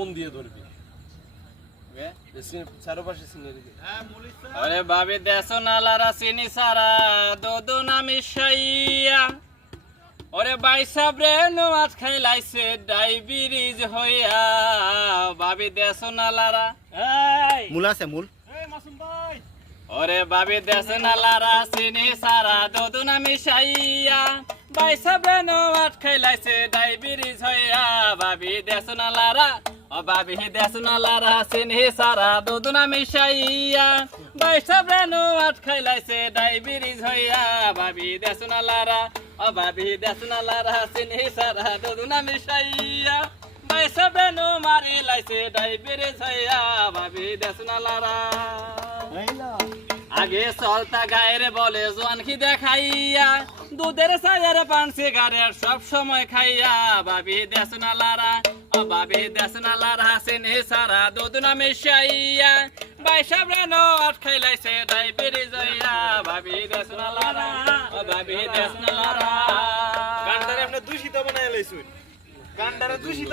Phone দিয়ে ধরবি চারপাশে চিনে দিবি। আরে ভাবি দেশো নালারা চিনি সারা দোদো নামি সাইয়া ওরে ভাই সাবরে নোয়াজ খাইলাইছে ডায়াবেটিস হইয়া ভাবি দেশো নালারা মূল আছে মূল ওরে ভাবি দেশো নালারা চিনি সারা দোদো নামি সাইয়া ভাই সাবরে নোয়াজ খাইলাইছে ডায়াবেটিস হইয়া ভাবি দেশো নালারা ও ভাবি দেশো নালারা চিনি সারা দোদো নামি সাইয়া ভাই সাবরে নোয়াজ খাইলাইছে ডায়াবেটিস হইয়া ভাবি দেশো নালারা ও ভাবি দেশো নালারা চিনি সারা দোদো নামি সাইয়া ভাই সাবরে নো মারি লাইছে ডায়াবেটিস হইয়া ভাবি দেশো নালারা আগে চলতা গায়ের বলে জোয়ান কি দেখাইয়া দুধের চায়ের পান সিগারেট সব সময় খাইয়া ভাবি দেশ নালারা ও ভাবি দেশ নালারা চিনি সারা দুধ না মিশাইয়া ভাই সাবরে নোট খাইলাইছে ডায়াবেটিস হইয়া ভাবি দেশ নালারা ও ভাবি দেশ নালারা গান্ডারে আপনি দূষিত বানাই লাইছুন গান্ডারে দূষিত